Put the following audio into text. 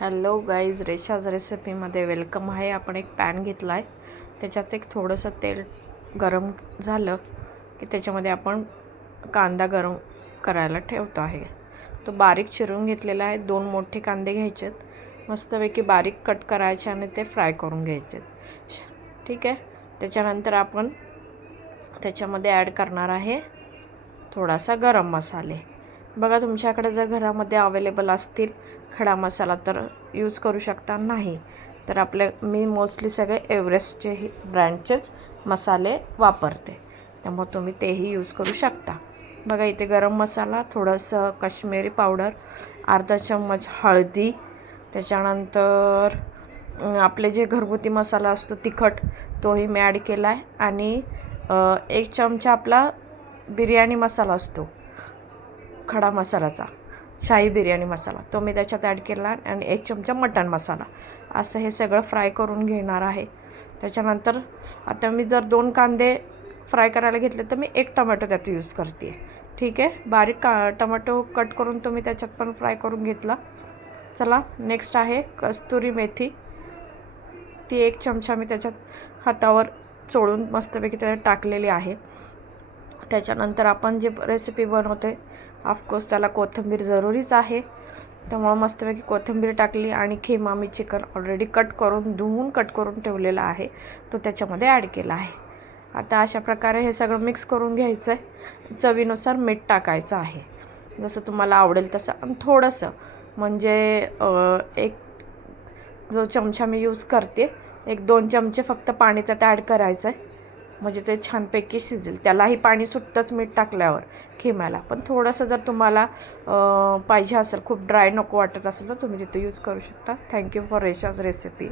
Hello guys, रेशाज रेसिपीमध्ये welcome आहे. आपण एक पॅन घेतला आहे, त्याच्यात एक थोडंसं तेल गरम झालं की त्याच्यामध्ये आपण कांदा गरम करायला ठेवतो आहे. तो बारीक चिरून घेतलेला आहे. 2 मोठे कांदे घ्यायचे, मस्तपैकी बारीक कट करायचे आणि ते फ्राय करून घ्यायचे. ठीक आहे. त्याच्यानंतर आपण त्याच्यामध्ये ॲड करणार आहे थोडासा गरम मसाले. बघा, तुमच्याकडे जर घरामध्ये अवेलेबल असतील खडा मसाला तर यूज करू शकता, नाही तर मी मोस्टली सगळे एव्हरेस्टचे ब्रँडचेच मसाले वापरते, त्यामुळे तुम्ही तेही यूज करू शकता. बघा, इथे गरम मसाला, थोडंसं काश्मीरी पावडर, अर्धा चम्मच हळदी, त्याच्यानंतर आपले जे घरगुती मसाला असतो तिखट तोही मी ॲड केला आहे, आणि 1 चमचा आपला बिर्याणी मसाला असतो खडा मसाल्याचा, शाही बिर्याणी मसाला, तो मी त्याच्यात ॲड केला, आणि 1 चमचा मटण मसाला. असं हे सगळं फ्राय करून घेणार आहे. त्याच्यानंतर आता मी जर 2 कांदे फ्राय करायला घेतले तर मी 1 टोमॅटो त्यात यूज करते. ठीक आहे. बारीक टोमॅटो कट करून तो मी त्याच्यात पण फ्राय करून घेतला. चला, नेक्स्ट आहे कस्तुरी मेथी. ती 1 चमचा मी त्याच्यात हातावर चोळून मस्तपैकी त्याच्यात टाकलेली आहे. त्याच्यानंतर आपण जे रेसिपी बनवते, ऑफकोर्स त्याला कोथिंबीर जरुरीच आहे, त्यामुळं मस्तपैकी कोथिंबीर टाकली, आणि खिमा मी चिकन ऑलरेडी धुवून कट करून ठेवलेला आहे, तो त्याच्यामध्ये ॲड केला आहे. आता अशा प्रकारे हे सगळं मिक्स करून घ्यायचं आहे. चवीनुसार मीठ टाकायचं आहे, जसं तुम्हाला आवडेल तसं, आणि थोडंसं म्हणजे एक जो चमचा मी यूज करते, 1-2 चमचे फक्त पाणी त्यात ॲड करायचं आहे, म्हणजे ते छानपैकी शिजेल. त्यालाही पाणी सुटतंच मीठ टाकल्यावर खिम्याला. पण थोडंसं जर तुम्हाला पाहिजे असेल, खूप ड्राय नको वाटत असेल तर तुम्ही तिथे यूज करू शकता. Thank you for Resha's recipe.